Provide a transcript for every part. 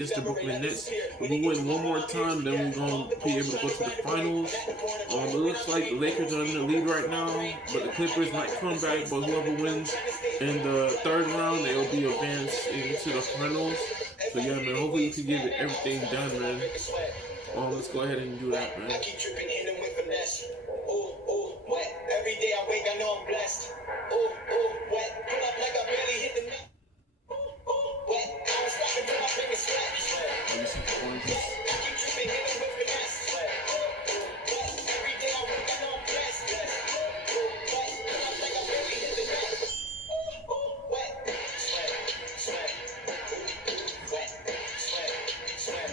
It's the Brooklyn Nets. If we win one more time, then we're going to be able to go to the finals. It looks like the Lakers are in the lead right now, but the Clippers might come back. But whoever wins in the third round, they'll be advanced into the finals. So yeah, man, hopefully we can get everything done, man. Let's go ahead and do that, man. I keep tripping, hitting with finesse. Ooh, wet. Every day I wake, I know I'm blessed. Ooh, wet. Pull up like I barely hit the net. Wet. I don't stop until I bring a sweat. I keep tripping, hitting with finesse. Wet. Every day I wake, I know I'm blessed. Wet. Pull up like I barely hit the net. Wet. Sweat. Wet. Sweat.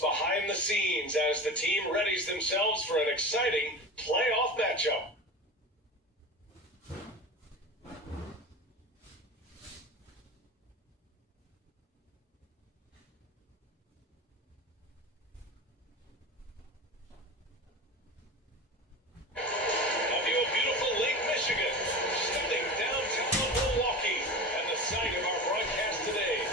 Behind the scenes as the team readies themselves for an exciting playoff matchup. A view of beautiful Lake Michigan, stunning downtown Milwaukee, and the site of our broadcast today.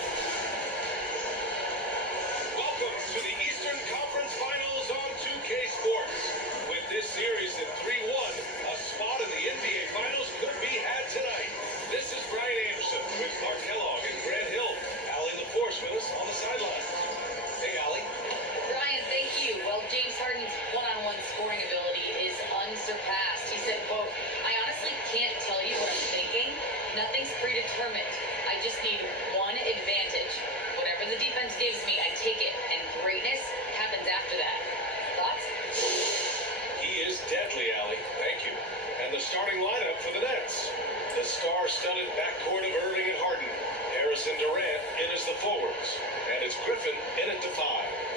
Welcome to the Eastern Conference Finals on 2K Sports. With this series in 3-1, a spot in the NBA Finals could be had tonight. This is Brian Anderson with Clark Kellogg and Grant Hill. Allie LaForce with us on the sidelines. Hey, Allie. Brian, thank you. Well, James Harden's one-on-one scoring ability is unsurpassed. He said, quote, "I honestly can't tell you what I'm thinking. Nothing's predetermined. I just need one advantage. Whatever the defense gives me, I take it, and greatness happens after that." Thoughts? He is deadly, Allie. Thank you. And the starting lineup for the Nets. The star-studded backcourt of Irving and Harden. Harris and Durant in as the forwards. And it's Griffin in at the 5.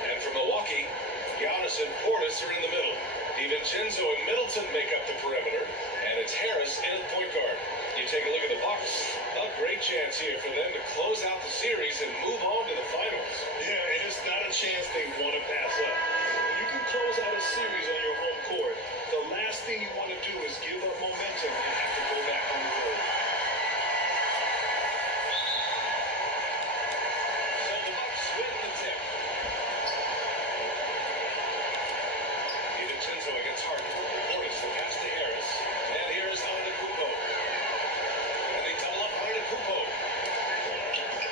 And for Milwaukee, Giannis and Portis are in the middle. DiVincenzo and Middleton make up the perimeter. And it's Harris in at point guard. You take a look at the Bucks. A great chance here for them to close out the series and move on to the finals. Yeah, and it's not a chance they want to pass up. When you can close out a series on your home court, the last thing you want to do is give up momentum and have to go back on the road. So the Bucks win the tip. DiVincenzo against Harden. Portis the pass to Harris. And here's Antetokounmpo. And they double up Antetokounmpo.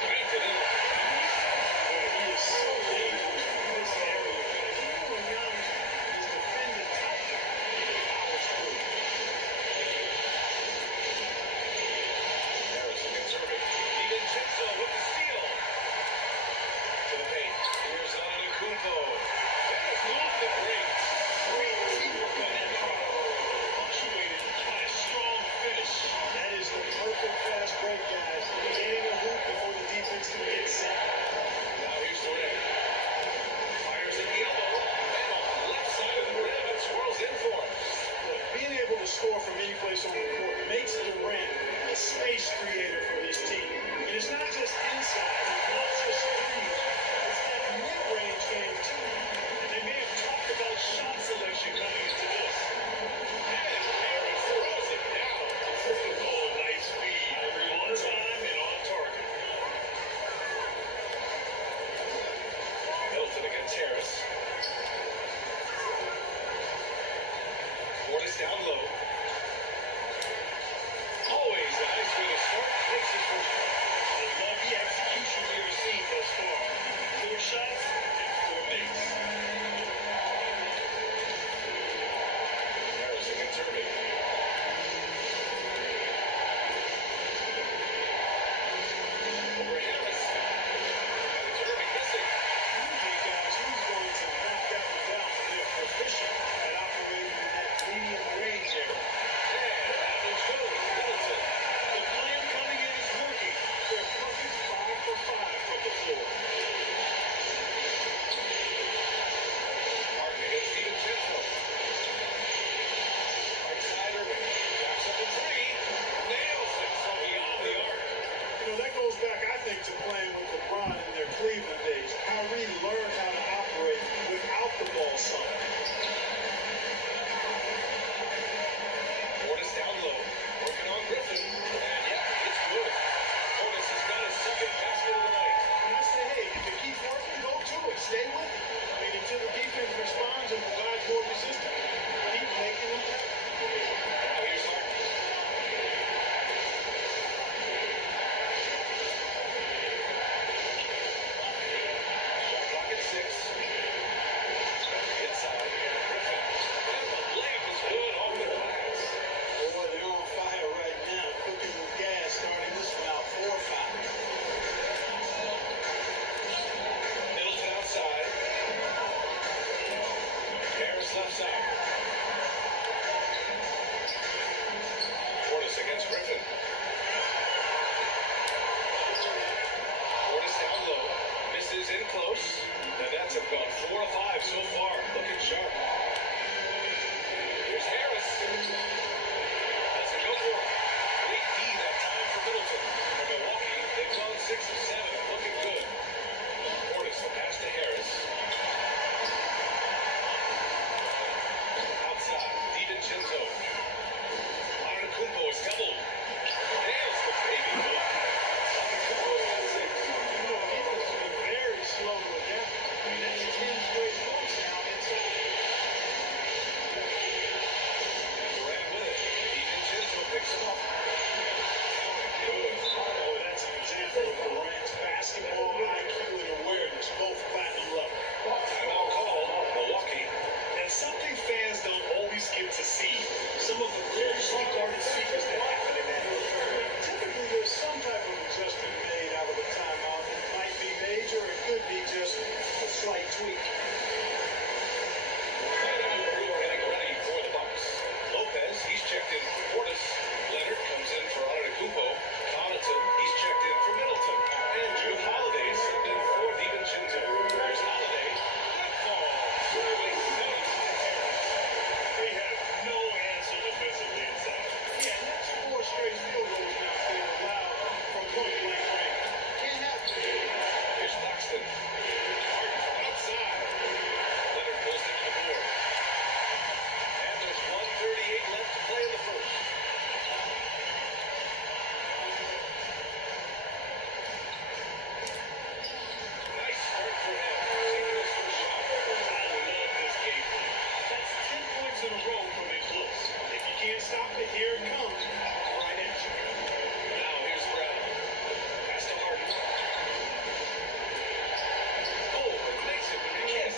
Banked it in. He is so dangerous in this area. Even when Giannis is defended tightly, he powers through. Harris against Irving. DiVincenzo with the steal. To the paint. Here's Antetokounmpo. Finish off the breaks. Great teamwork on that drive. Punctuated by a strong finish. That is the perfect fast break, guys. Getting a hoop before the defense can get set. Now here's Durant. Fires at the elbow. And off the left side of the rim and swirls in for him. Look, being able to score from any place on the court makes Durant a space creator for his team. And it's not just inside, it's not just threes, it's that mid-range game too. And they may have talked about shot selection coming into this. And Aaron throws it down. Oh, nice feed. On time and on target. Middleton against Harris. Portis down low. Always a nice way to start. Takes his first shot. I love the execution we have seen thus far. 4 shots and 4 makes. Harris against Irving. Over Harris. And it's Irving missing. Usually, guys, who's going to knock that one down? They're proficient at operating in that medium range area. And out is Middleton. The plan coming in is working. They're perfect 5 for 5 from the floor. Harden against DiVincenzo. against Griffin. Portis down low, misses in close. The Nets have gone 4 of 5 so far, looking sharp. Here's Harris. Doesn't go for it. Great D that time for Middleton. For Milwaukee, they've gone 6 of 7, looking good. Portis, the pass to Harris. Outside, DiVincenzo. Antetokounmpo is doubled. Nails the baby hook. Antetokounmpo's got 6. You know, defense has been very slow to adapt. I mean, that's 10 straight points now inside. Durant with it. DiVincenzo picks him up. Good. Oh, that's an example of Durant's basketball IQ and awareness, both platinum level. Timeout call, Milwaukee. And something fans don't always get to see. Some of the closely guarded secrets that happen in that area. Typically, there's some type of adjustment made out of a timeout. It might be major, it could be just a slight tweak. Getting ready for the Bucks. Lopez, he's checked in for Portis. Leonard comes in for Antetokounmpo. Connaughton, he's checked in for Middleton. And Drew Holiday is subbed in for DiVincenzo. Here's Holiday. That falls. Wasted on Harris. They have no answer defensively inside. Yeah, and that's 4 straight field goals now being allowed from point-blank range. Can't happen. Here's Claxton. Harden from outside. Leonard goes to the board. And there's 1:38 left to play in the first. Nice start for him. Taking his first shot. I love this game plan. That's 10 points in a row from it close. If you can't stop it, here it comes. Right at you. Now here's Brown. Pass to Harden. Oh, makes it with a kiss.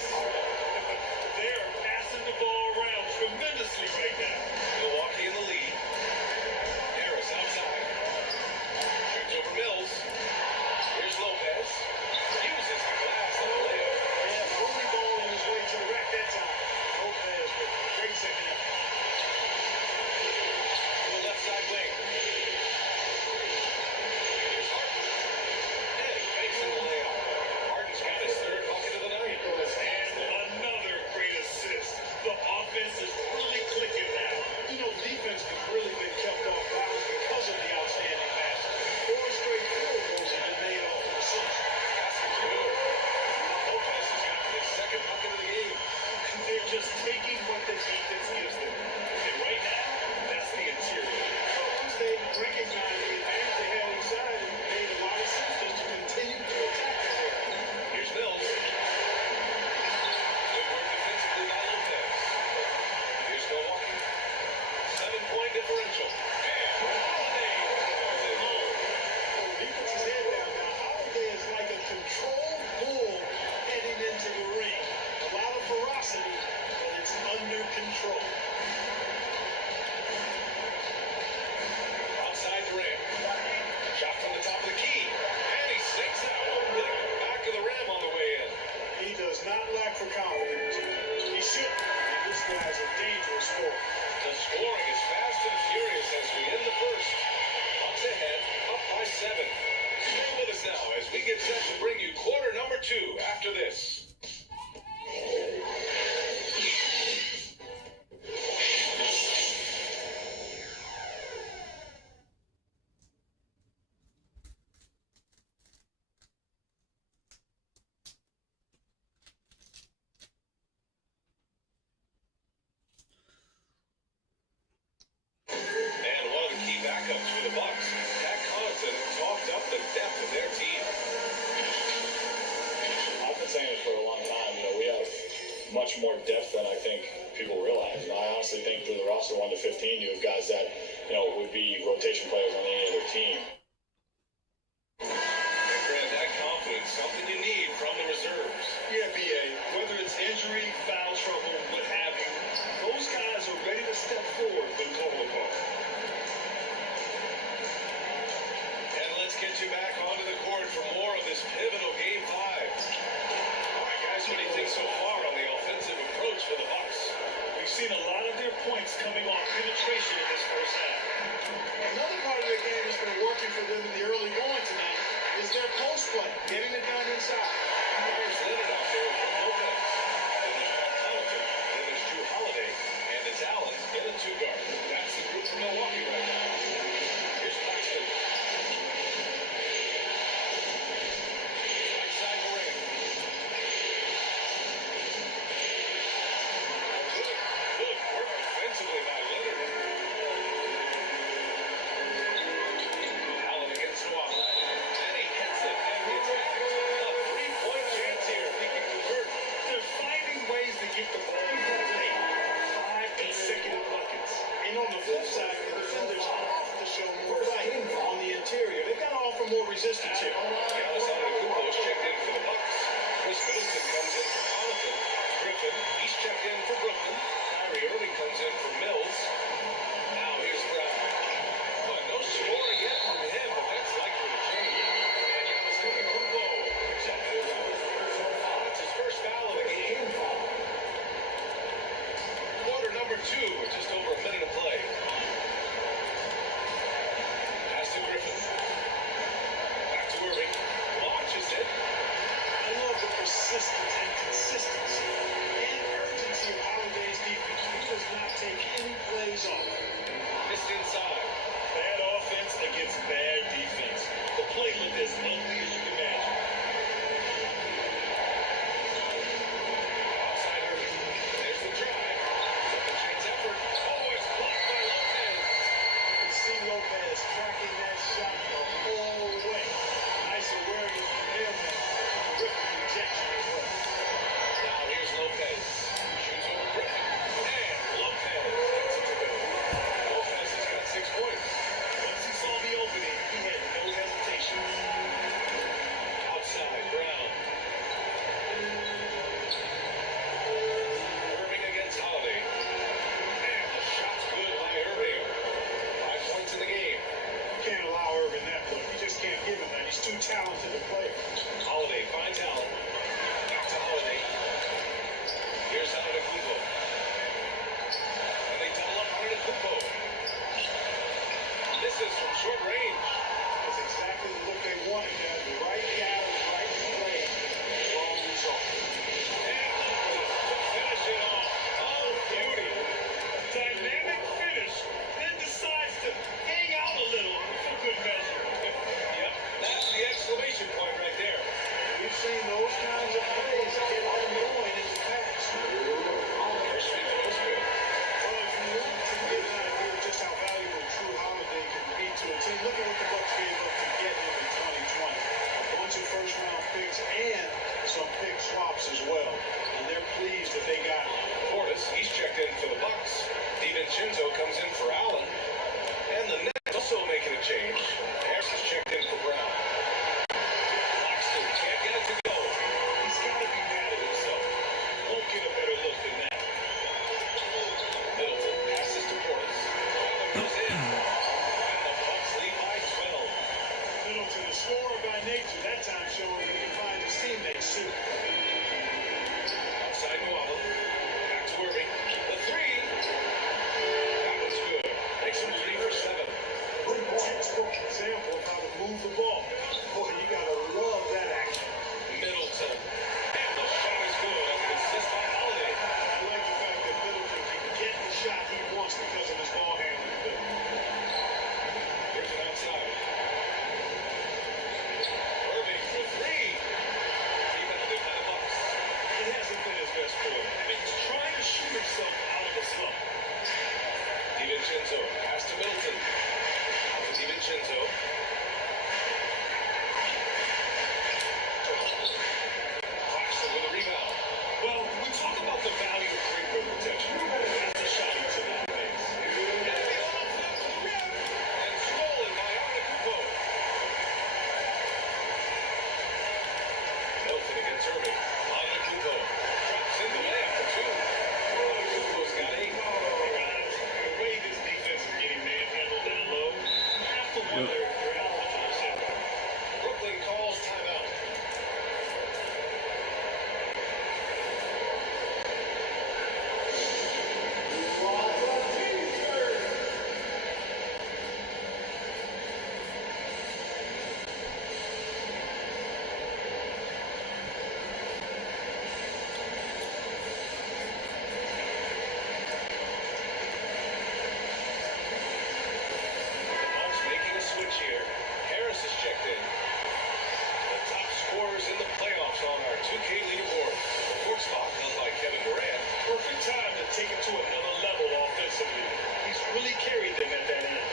They're passing the ball around tremendously right now. Milwaukee in the lead. Harris outside. Shoots over Mills. Here's Lopez. Uses the glass on the layup. Yeah, bully ball on his way to the rack that time. Lopez with a great second effort. To the left side wing. Here's Harden. And makes it the layup. Harden's got his 3rd bucket of the night. And another great assist. The offense is really clicking now. You know, defense has really been kept off balance because of the outstanding passes. 4 straight field goals have been made off of assists. That's the cue. Lopez has got his 2nd bucket of the game. They're just taking what the defense gives them. And right now, that's the interior. So once they recognize the advantage they have inside, it made a lot of sense just to continue to attack that area. Here's Mills. Good work defensively by Lopez. Here's Milwaukee. 7-point differential. And Holiday throws it home. Oh, he puts his head down now. Holiday is like a controlled bull heading into the ring. A lot of ferocity, but it's under control. Outside Durant. Shot from the top of the key. And he sinks out. Hitting the back of the rim on the way in. He does not lack for confidence. He should. This guy's a dangerous scorer. The scoring is fast and furious as we end the first. Bucks ahead, up by 7. Stay with us now as we get set to bring you quarter number 2 after this. And one of the key backups for the Bucks, Pat Connaughton, talked up the depth of their team. I've been saying it for a long time. You know, we have much more depth than I think people realize. And I honestly think through the roster 1 to 15, you have guys that, you know, would be rotation players on any other team. Grant, that confidence, something you need from the reserves. Yeah, BA. Whether it's injury, foul trouble, what have you, those guys are ready to step forward when called upon. And let's get you back onto the court for more of this pivotal Game 5. All right, guys, what do you think so far on the offensive approach for the Bucks? We've seen a lot of their points coming off penetration in this first half. flip side, the defenders have to show more fight on the interior. They've got to offer more resistance here. Giannis Antetokounmpo is checked in for the Bucks. Chris Middleton comes in for Connaughton. Griffin, he's checked in for Brooklyn. Kyrie Irving comes in for Mills. Now here's Brown. But no score yet from him, but that's likely to change. And Giannis Antetokounmpo picks up 4. That's his first foul of the game. Quarter number 2 with just over a minute to play. Pass to Griffin. Back to Irving. Launches it. I love the persistence and consistency and urgency of Holiday's defense. He does not take any plays off. Missed inside. Bad offense against bad defense. The play looked as ugly as you can imagine. Outside Irving. There's the drive. Second chance effort. Oh, it's blocked by Lopez. You can see Lopez tracking that shot the whole way. Nice awareness from him. Griffin rejection as well. Now here's Lopez. Shoots over Griffin. And Lopez gets it to go. Lopez has got 6 points. Once he saw the opening, he had no hesitation. Outside Brown. Irving against Holiday. And the shot's good by Irving. 5 points in the game. You can't allow Irvin that look. You just can't give him that. He's too talented a player. Holiday finds Allen. Back to Holiday. Here's Antetokounmpo. And they double up Antetokounmpo. This is from short range. That's exactly the look they wanted, guys. The right guy, the right play. Wrong result. And to finish it off. Oh, beauty. Dynamic finish. Then decides to hang out a little for good measure. Yep, that's the exclamation point right there. We've seen those kinds of plays get them going in the past. First free throw is good. Well, if you want to get an idea of just how valuable Drew Holiday can be to a team, look at what the Bucks gave up to get him in 2020. A bunch of first-round picks and some pick swaps as well. And they're pleased that they got him. Portis, he's checked in for the Bucks. DiVincenzo comes in for Allen. And the Nets also making a change. Harris is checked in for Brown. Claxton can't get it to go. He's got to be mad at himself. Won't get a better look than that. Middleton passes to Portis. Goes in. And the Bucks lead by 12. Middleton, a scorer by nature, that time showing he can find his teammates too. Outside Nwaba. Back to Irving. The 3. That was good. Makes him 3 for 7. Textbook example of how to move the ball. Boy, you gotta love that action. Middleton. And the shot is good. And the assist by Holiday. I like the fact that Middleton can get the shot he wants because of his ball handling ability. Griffin outside. Irving for 3. Rebounded by the Bucks. It hasn't been his best quarter. I mean, he's trying to shoot himself out of the slump. DiVincenzo. Pass to Middleton. Out to DiVincenzo. Claxton with a rebound. Well, we talk about the value of three-point protection. That's the shot he took nowadays. And the off the rim. And stolen by Antetokounmpo. Middleton against Irving. Antetokounmpo drops in the layup for 2. Antetokounmpo's got 8. Guys, the way this defense is getting manhandled down low, you have to wonder if they're out of the center. Brooklyn calls timeout. Bucks making a switch here. Harris is checked in. The top scorers in the playoffs on our 2K leaderboard. The fourth spot held by Kevin Durant. Perfect time to take it to another level offensively. He's really carried them at that end.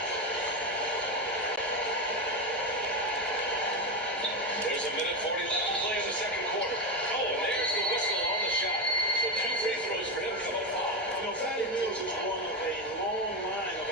There's a minute 40 left to play in the second quarter. Oh, and there's the whistle on the shot. So 2 free throws for him coming up. You know, Patty Mills is one of a long line of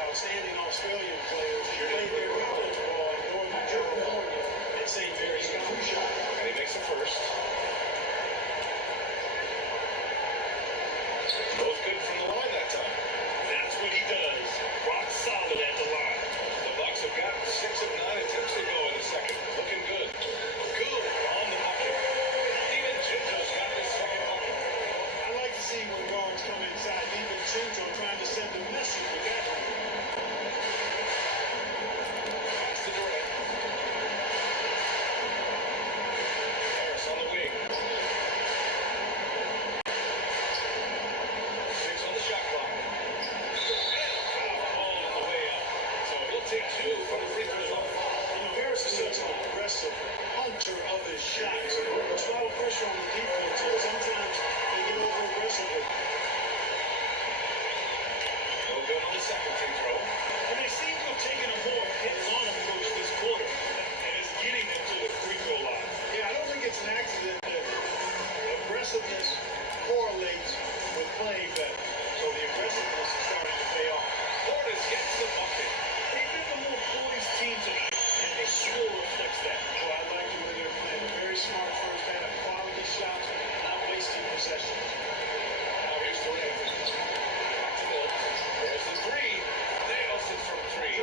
take two from the free throw line. You know, Harris is such an aggressive hunter of his shots. There's a lot of pressure on the defense, and sometimes they get over aggressively. No good on the second free throw. And they seem to have taken a more hands-on approach this quarter, and it's getting them to the free throw line. Yeah, I don't think it's an accident that aggressiveness correlates with playing better. So the aggressiveness is starting to pay off. Portis gets the bucket. They've been the more poised team tonight, and the score reflects that. Oh, I like the way they're playing. A very smart first half, quality shots, not wasting possessions. Now here's Durant. Back to Mills. There's the three. Nails it from three.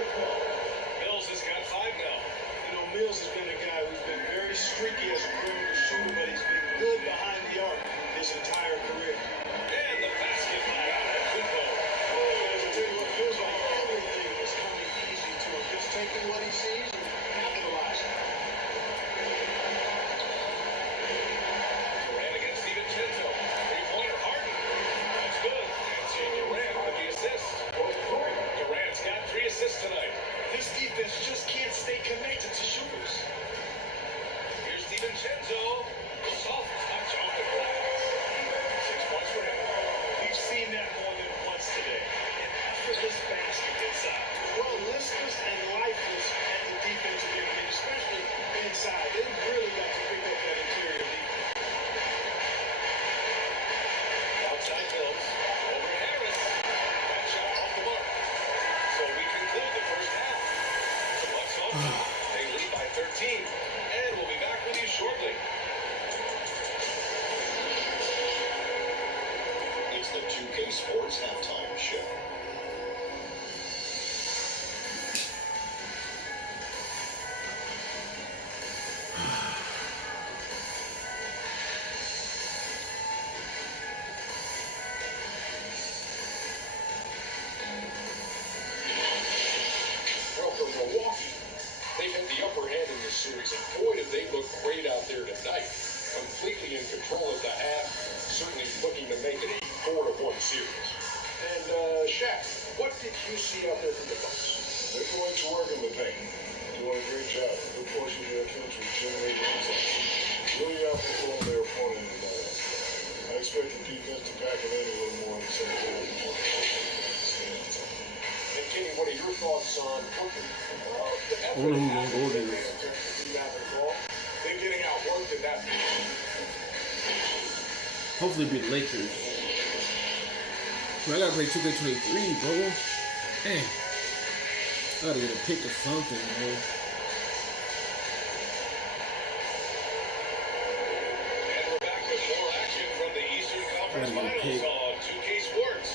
Mills has got 5 now. You know, Mills has been a guy who's been very streaky as a perimeter shooter, but he's been good behind the arc his entire career. And the basket by Kumpo. Oh, as I tell you what, feels like everything is coming easy to him. Just taking what he sees and capitalizing. Durant against DiVincenzo. Three-pointer Harden. That's good. And Durant with the assist. Durant's got 3 assists tonight. This defense just can't stay connected to shooters. Here's DiVincenzo. Soft touch off the glass. 6 points for him. We've seen that more than once today. An effortless basket inside. Well, listless and lifeless at the defensive end, especially inside. They've really got to pick up that interior defense. Outside Mills. Over Harris. That shot off the mark. So we conclude the first half. The Bucks also. They lead by 13. And we'll be back with you shortly. It's the 2K Sports Halftime Show. Well, for Milwaukee, they've had the upper hand in this series, and boy, did they look great out there tonight. Completely in control at the half, certainly looking to make it a 4-1 series. And, Shaq, what did you see out there from the Bucks? They're going to work in the paint. Doing a great job. Good portion of their offense was generating themselves. Really outperformed their opponent. And, I expect the defense to pack it in a little more in the second half. And Kenny, what are your thoughts on Brooklyn? I don't know who's gonna go there. They're getting outworked in that. Hopefully beat the Lakers. Bro, I gotta play 2K23, bro. Dang. I gotta get a pick or something, bro. And we're back with more action from the Eastern Conference Gotta get a Finals pick. on 2K Sports.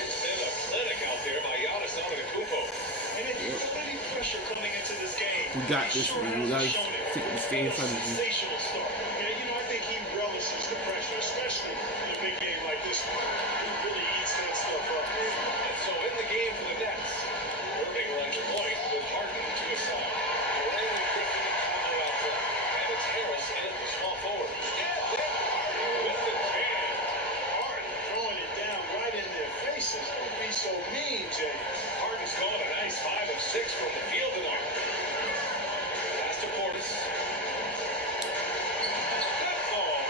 It's been a clinic out there by Giannis Antetokounmpo. And if you feel any pressure coming into this game, We got this, sure man. We gotta hasn't shown it. stick with the stay in front of you. Sensational start. Yeah, you know, I think he relishes the pressure, especially in a big game like this one. He really eats that stuff up. And so in the game for the Nets, Irving runs point with Harden to his side. Durant and Griffin and Conley out front. And it's Harris in at the small forward. And then Harden with the jam. Harden throwing it down right in their faces. Don't be so mean, James. Harden's gone a nice 5 of 6 from the field tonight. Pass to Portis. Good ball.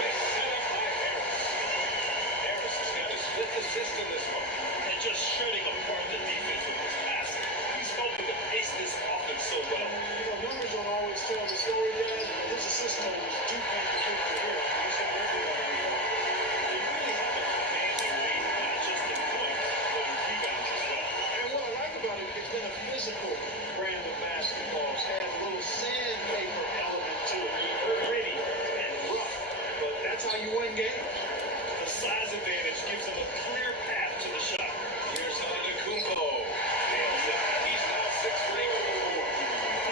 Nice set up by Harris. Harris has got his 5th assist in this one. And just shutting apart the defense with his passing. He's hoping to pace this offense so well. You know, numbers don't always tell the story, Dad. His assist totals do paint the picture here. He's got everybody. They really have a commanding lead, not just in points, but in rebounds as well. And what I like about it, it's been a physical brand of basketball. It's had a little sandpaper element to it. Gritty and rough. But that's how you win games. The size advantage gives them a clear path to the shot. Here's Antetokounmpo. Nails it. He's now 6 for 8 from the floor.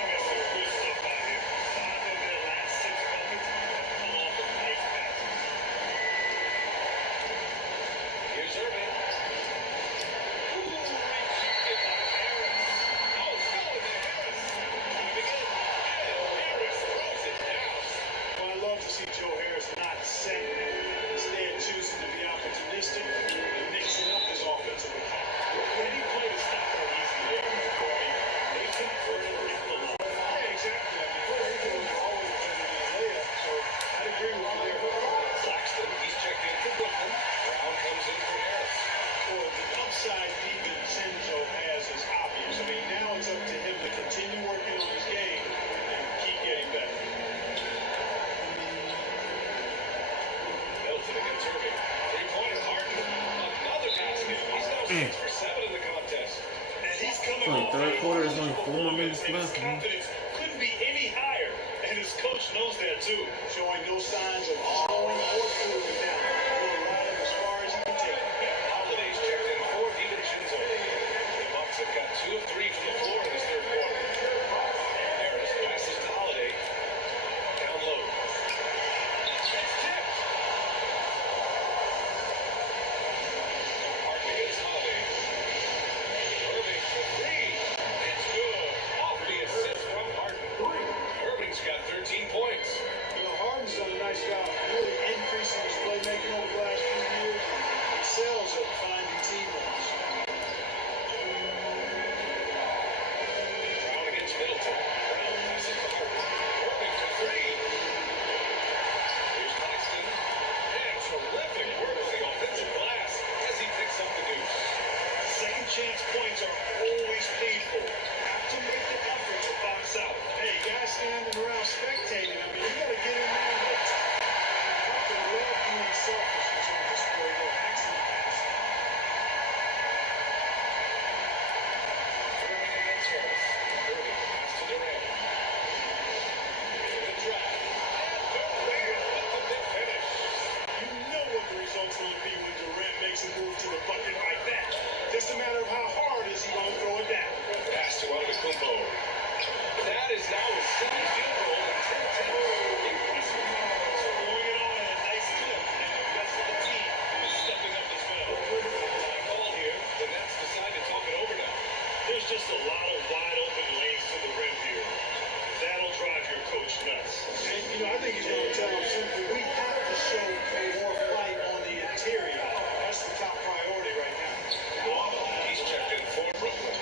That's some good stuff by him. 5 of their last 6 buckets have come off of big passes. Here's Irving. Ooh, rejected by Harris. Oh, still with it, Harris. Driving in. And Harris throws it down. Well, I love to see Joe Harris not set, instead choosing to be opportunistic. only third quarter. There's only 4 more minutes His left. Man. confidence couldn't be any higher, and his coach knows that too. Showing no signs of slowing or cooling down. He'll ride him as far as he can take. Holiday's checked in for DiVincenzo. The Bucks have got 2 of 3 from the floor in this third quarter. Harris passes to Holiday. Down low. It's tipped. Harden against Holiday. Irving for 3. It's good. Off the assist from Harden. Irving's got 13 points. You know, Harden's done a nice job really increasing his playmaking over the last few years. He excels at finding teammates. Brown against Middleton. Brown passes to Harden. Irving for 3. Here's Claxton. And terrific work on the offensive glass as he picks up the deuce. Second chance points are always paid for. Have to make the effort to box out. Hey, guys standing around spectating. I mean, you got to get in there and hit. You have to love being selfish in this sport. Excellent pass. Irving against Harris. Irving pass to Durant. The drive. And Durant with the big finish. You know what the result's going to be when Durant makes a move to the bucket like that. Just a matter of how hard is he going to throw it down. Pass to Antetokounmpo. That is now his 7th field goal in 10 attempts. Impressive. So throwing it on at a nice clip, and the rest of the team is stepping up as well. High ball here. The Nets decide to talk it over now. There's just a lot of wide open lanes to the rim here. That'll drive your coach nuts. And, you know, I think he's going to tell him simply, we have to show more fight on the interior. That's the top priority right now. He's checked in for Brooklyn.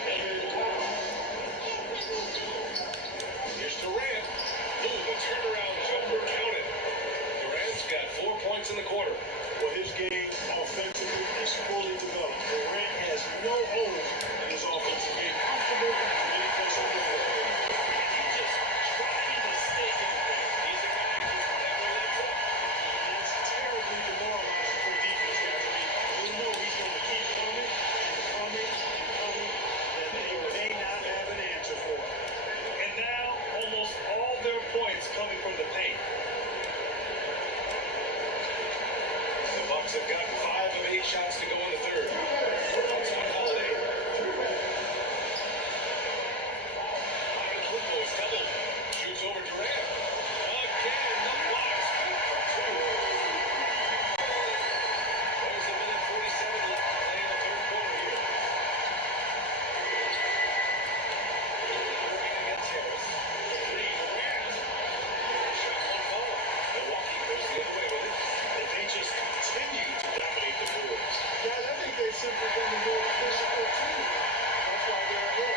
Here's Durant. Ooh, the turnaround jumper counted. Durant's got 4 points in the quarter. Well, his game offensively is fully developed. Durant has no holes in his offensive game. Comfortable in any place on the floor. He's just trying to stay in there. He's a guy who never lets up. And that's terribly demoralizing for defense guys. I mean, they know he's going to keep coming and coming and coming, and they may not have an answer for it. And now, almost all their points coming from the paint. The Bucks have gotten 5 of 8 shots to go in the third. Outside Holiday. Antetokounmpo is doubled. Shoots over Durant. Again, the blocks. Good for 2. There's a minute 47 left to play in the third quarter here. Irving against Harris. For 3, Durant. Shot won't fall. Milwaukee goes the other way with it. If they just continue to dominate the boards. Guys, I think they've simply been a more physical team. That's why they're ahead.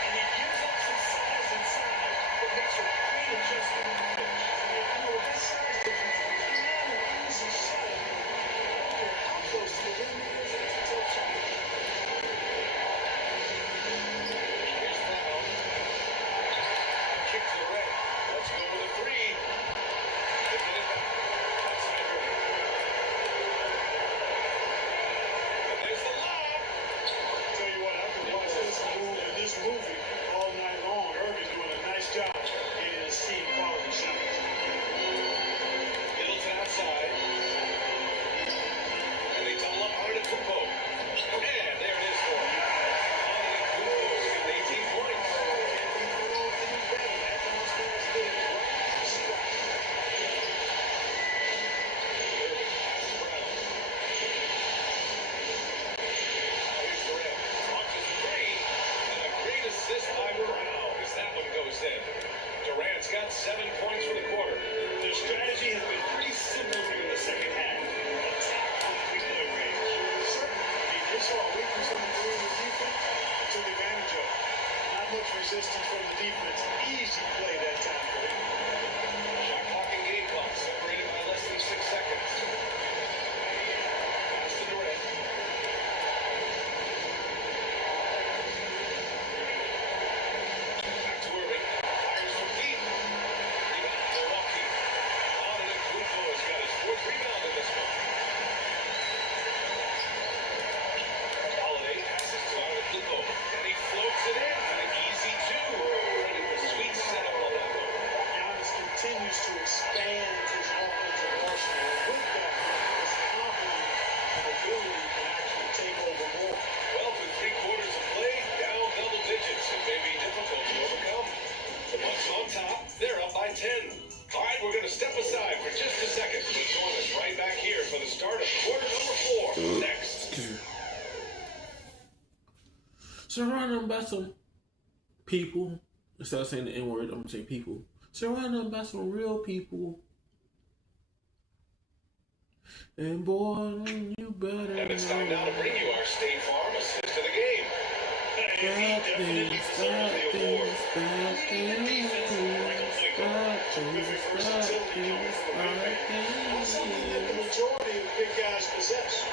And he gives up some size inside, but makes a great adjustment in the finish. You know, with that size difference, it's not an easy shot. I mean, I don't care how close to the rim he is, it's a tough shot. Here's Brown. Kick to the right. Let's go with a 3. Picking it back. Outside Irving. And there's the lob. Tell you what, I could watch this move and this movie all night long. Irving's doing a nice job getting his team quality shots. Middleton outside. And they double up Antetokounmpo. And there it is for him. Antetokounmpo's got 18 points. Irving passes Brown. Here's Durant. Launches a 3. And a great assist by Brown as that one goes in. Durant's got 7 points for the quarter. Their strategy has been pretty simple here in the second half. Attack from the three-point range. Certainly, they saw a weakness on the perimeter defense and took advantage of it. Not much resistance from the defense. Easy play that time for them. Shot clock and game clock separated by less than 6 seconds. Pass to Durant. Back to Irving. Fires from deep. Rebound Milwaukee. Antetokounmpo has got his 4th rebound in this one. Holiday passes to Antetokounmpo, and he floats it in. them by some people. Instead of saying the N-word, I'm going to say people. Surround them by some real people. And boy, you better. And it's time now to bring you our State Farm assist to the game. Bad things, bad things, bad things, bad things, bad things, Something that the majority of big guys possess.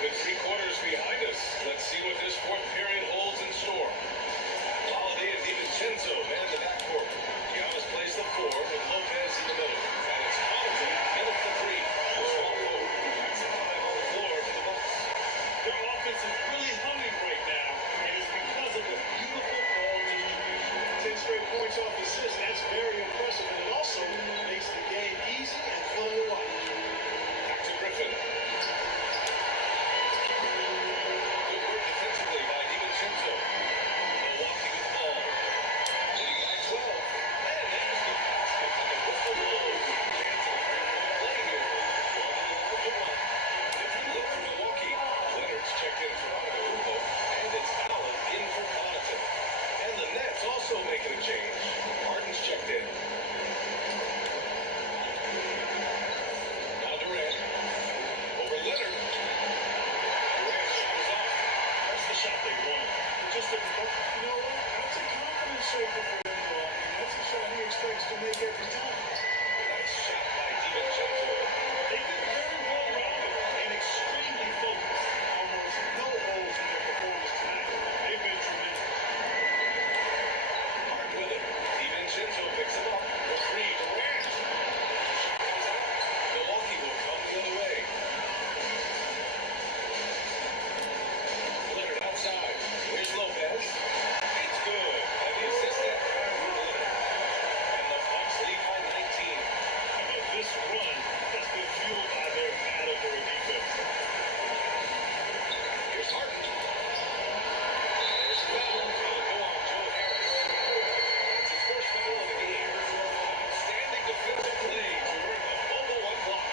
With 3 quarters behind us, let's see what this fourth period holds in store. Holiday and DiVincenzo man the backcourt. Giannis plays the 4 with Lopez in the middle. And it's Holiday hits the 3. The small forward. That's the 5 on the floor for the Bucks. Their offense is really humming right now, and it's because of the beautiful ball movement. 10 straight points off assists, that's very impressive, and it also makes the game easy and fun to watch. Back to Griffin. Good work defensively by DiVincenzo. Milwaukee with the ball. Leading by 12. And there's the basket by Russell Wolves. Playing here. Different look for Milwaukee. Leonard's checked in for Antetokounmpo. And it's Allen in for Connaughton. And the Nets also making a change. Harden's checked in. Now Durant. Over Leonard. Durant's shot is off. That's the shot they want. It just didn't come. You know what? That's a confidence shaker for them, Milwaukee. That's a shot he expects to make every time. Nice shot by DiVincenzo. They've been very well-rounded and extremely focused. Almost no holes in their performance tonight. They've been tremendous. Hard with it. DiVincenzo picks him up. For 3, Durant. Shot comes out. Milwaukee will come the other way. Leonard outside. Here's Lopez. It's good. And the assist that time for Leonard. And the Bucks lead by 19. But this run has been fueled by their mandatory defense. Here's Harden. There's a foul. It'll go on Joe Harris. That's his first foul of the game. Outstanding defensive play to earn the mobile 1 block.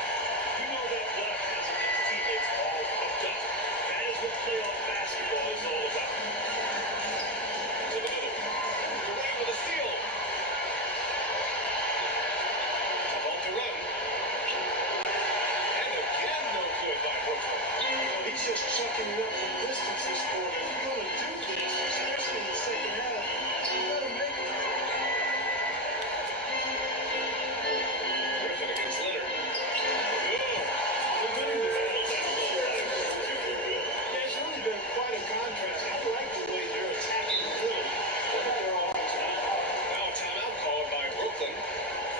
You know that Black has his teammates all hooked up. That is what playoff basketball is all about. To the middle. Durant with a steal. About to run. And again, no good by Brooklyn. He's just chucking it up from distance this quarter. If you're going to do this, especially in the second half, you better make it. Griffin against Leonard. Good. They're winning the battles at a low level. Yeah, it's really been quite a contrast. I like the way they're attacking the middle. Look at their offense tonight. Now a timeout called by Brooklyn.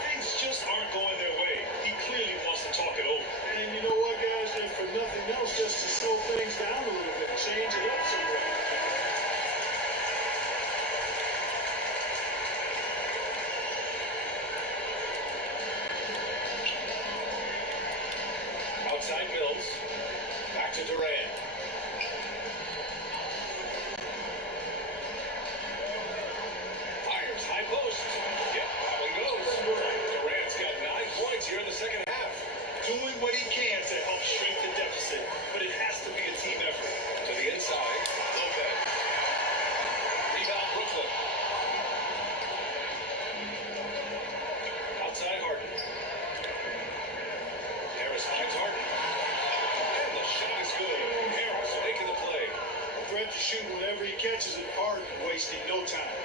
Things just aren't going their way. He clearly wants to talk it over. And you know what, guys? If for nothing else, just to slow things down a little bit, change it up somewhere. Outside Mills. Back to Durant. Fires high post. Yep, that one goes. Durant's got 9 points here in the second half. Doing what he can to help shrink the deficit, but it has to be a team effort. To the inside. Lopez. Rebound Brooklyn. Outside Harden. Harris finds Harden. And the shot is good. Harris making the play. A threat to shoot whenever he catches it hard, wasting no time.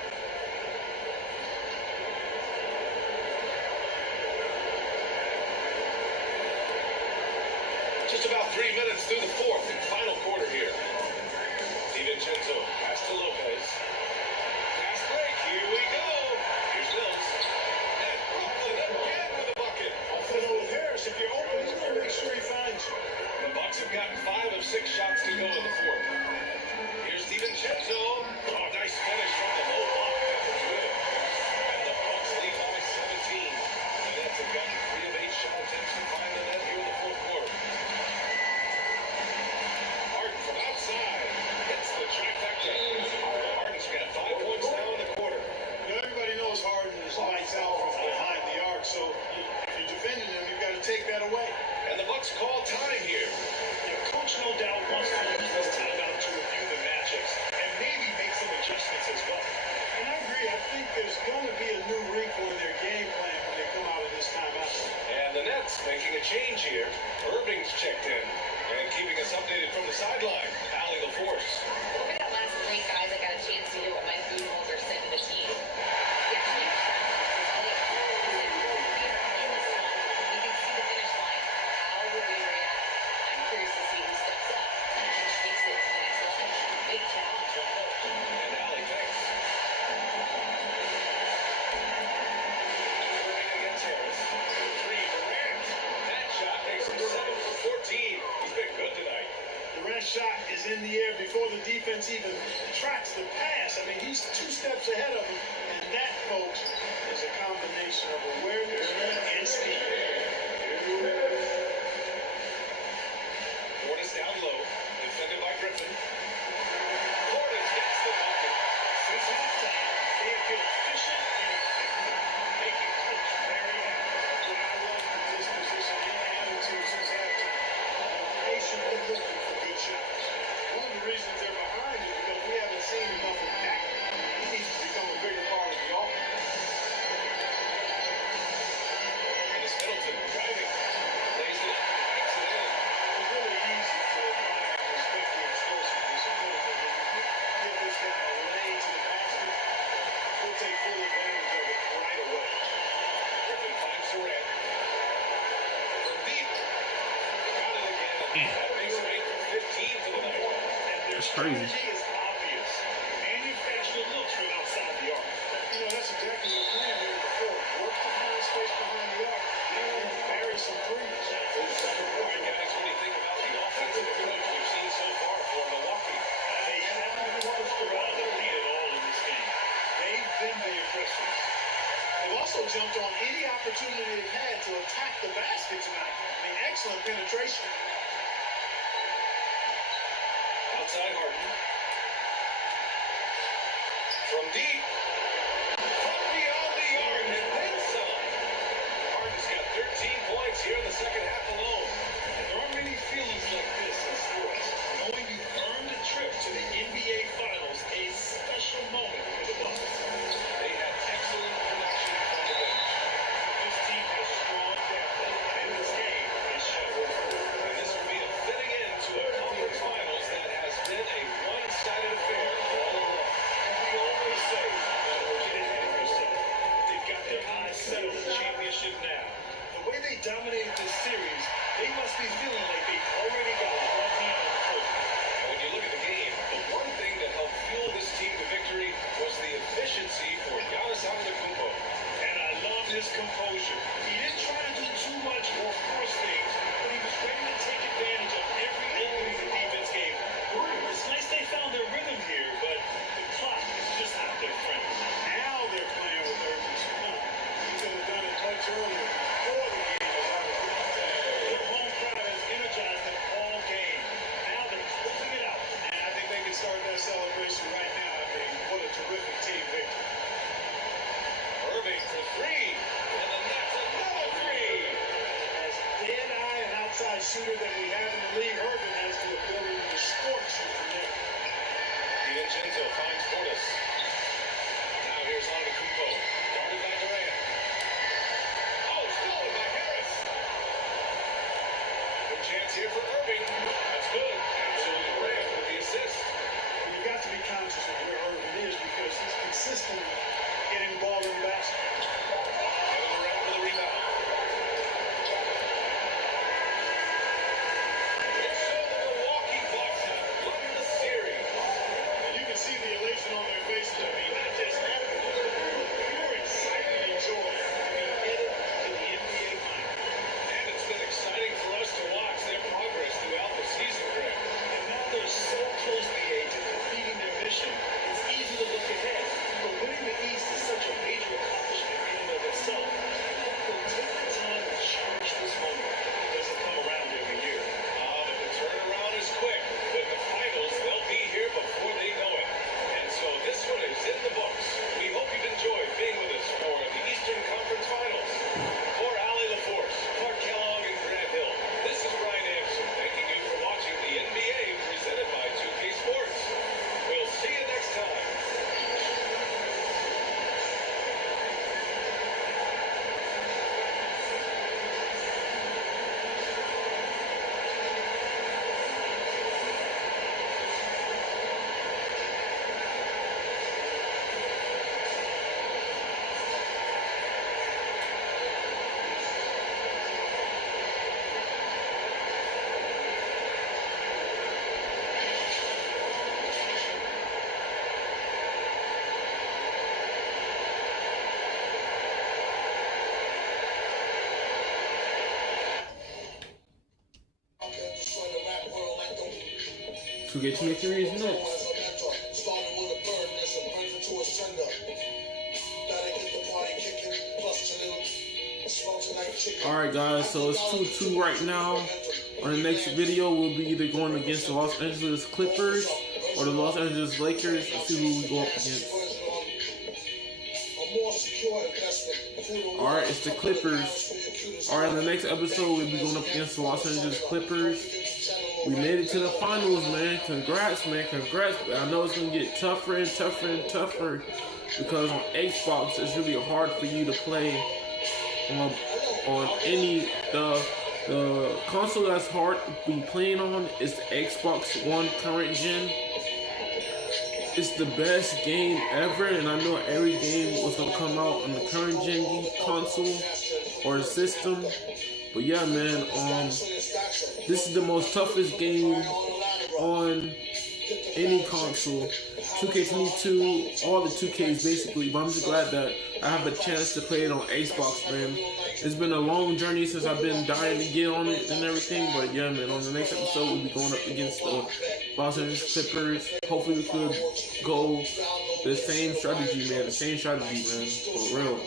Just about 3 minutes through the fourth and final quarter here. DiVincenzo pass to Lopez. Fast break. Here we go. Here's Mills. And Brooklyn again with a bucket. You know, with Harris, if you're open, he's going to make sure he finds you. The Bucks have gotten 5 of 6 shots to go in the fourth. Here's DiVincenzo. Oh, nice finish from the low block. That was good. And the Bucks lead by 17. The Nets have gotten 3 of 8 shot attempts to find the net here in the fourth quarter. Harden from outside hits the trifecta. change here. Irving's checked in and keeping us updated from the sideline. Allie LaForce. Over that last break, guys, I got a chance to hear what Mike Budenholzer said to the team. Yeah, he was shocked. He said, "We are in this one. We can see the finish line. How will we react?" I'm curious to see who steps up and takes it to the next level. Big challenge for both. And Allie, thanks. Irving against Harris. Three, Durant. That shot makes him 7 for 14. He's been good tonight. Durant's shot is in the air before the defense even tracks the pass. I mean, he's 2 steps ahead of him. And that, folks, is a combination of awareness and speed. Portis down low. Defended by Griffin. Portis gets the bucket. Since halftime, they have been efficient and effective, making Coach very happy. What I love with this position and attitude since halftime, patiently looking for good shots. One of the reasons they're behind is because we haven't seen enough of Dak. He needs to become a bigger part of the offense. And it's Middleton driving. Lays it up. Makes it in. It's really easy to admire and respect the explosiveness of Middleton. If you give this guy a lane to the basket, he'll take full advantage of it right away. Griffin finds Durant. From deep. Got it again. That makes him 8 for 15 for the night. And their That's crazy. strategy is obvious. Manufacture looks from outside the arc. You know, that's exactly the plan here before. Work to find space behind the arc and bury some threes. All right, guys, what do you think about the offensive approach we've seen so far for Milwaukee? They haven't pushed around the lead at all in this game. They've been the aggressors. They've also jumped on any opportunity they've had to attack the basket tonight. I mean, excellent penetration. Outside Harden. From deep. From beyond the arc and then some. Harden's got 13 points here in the second half alone. And there aren't many feelings like this in sports. Knowing you earned a trip to the NBA Finals, a special moment for the Bucks. They have excellent production from the bench. This team has strong depth, and in this game, they showed. And this will be a fitting end to a conference finals that has been a one-sided affair all along. And we always say, don't get ahead of yourself. They've got their eyes set on the championship now. The way they dominated this series, they must be feeling like they've already got one hand on the trophy. And when you look at the game, the one thing that helped fuel this team to victory was the efficiency for Giannis Antetokounmpo. And I love his composure. He didn't try to do too much or force things, but he was ready to take advantage of every opening the defense gave him. It's nice they found their rhythm here, but the clock is just not their friend. Now they're playing with urgency. He could have done it much earlier before the game was out of reach. Their home crowd has energized them all game. Now they're closing it out. And I think they can start that celebration right now. I mean, what a terrific team victory. Irving for three. And the Nets another three. As dead-eye and outside shooter that we have in the league, Irving has the ability to scorch you from there. DiVincenzo finds Portis. Now here's Antetokounmpo. Guarded by Durant. Oh, stolen by Harris. Good chance here for Irving. That's good. Absolutely Durant with the assist. You've got to be conscious of where Irving is because he's consistent getting the ball in the basket. Kevin Durant with a rebound. 2K23 is next. Alright guys, so it's 2-2 right now. On the next video, we'll be either going against the Los Angeles Clippers or the Los Angeles Lakers. Let's see who we go up against. Alright, it's the Clippers. Alright, in the next episode, we'll be going up against the Los Angeles Clippers. We made it to the finals, man. Congrats, man. Congrats. I know it's going to get tougher and tougher and tougher because on Xbox, it's really hard for you to play on any... The console that's hard to be playing on is the Xbox One current gen. It's the best game ever, and I know every game was gonna come out on the current gen console or system. But yeah, man, this is the most toughest game on any console. 2K22, all the 2Ks basically, but I'm just glad that I have a chance to play it on Xbox, man. It's been a long journey since I've been dying to get on it and everything, but yeah, man, on the next episode, we'll be going up against the Los Angeles Clippers. Hopefully we could go the same strategy, man, for real.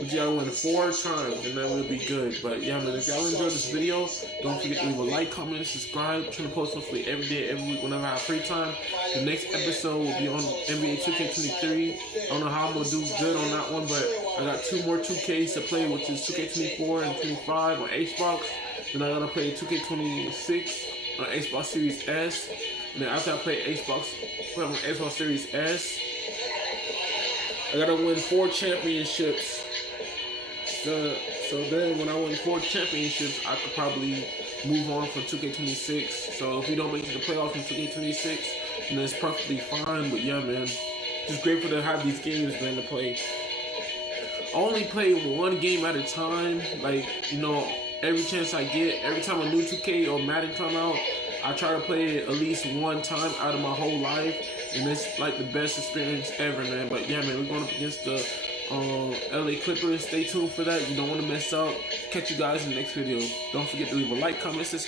We gotta win 4 times, and then we'll be good. But yeah, man, if y'all enjoyed this video, don't forget to leave a like, comment, and subscribe. I'm trying to post hopefully every day, every week, whenever I have free time. The next episode will be on NBA 2K23. I don't know how I'm gonna do good on that one, but I got 2 more 2Ks to play, which is 2K24 and 25 on Xbox. Then I gotta play 2K26 on Xbox Series S. And then after I play on Xbox Series S, I gotta win 4 championships. So then when I win 4 championships, I could probably move on from 2K26. So if we don't make it to the playoffs in 2K26, then it's perfectly fine. But yeah, man, just grateful to have these games, man, to play. I only play 1 game at a time. Like, you know, every chance I get, every time a new 2K or Madden come out, I try to play it at least 1 time out of my whole life. And it's like the best experience ever, man. But yeah, man, we're going up against the LA Clippers. Stay tuned for that. You don't want to miss out. Catch you guys in the next video. Don't forget to leave a like, comment, subscribe.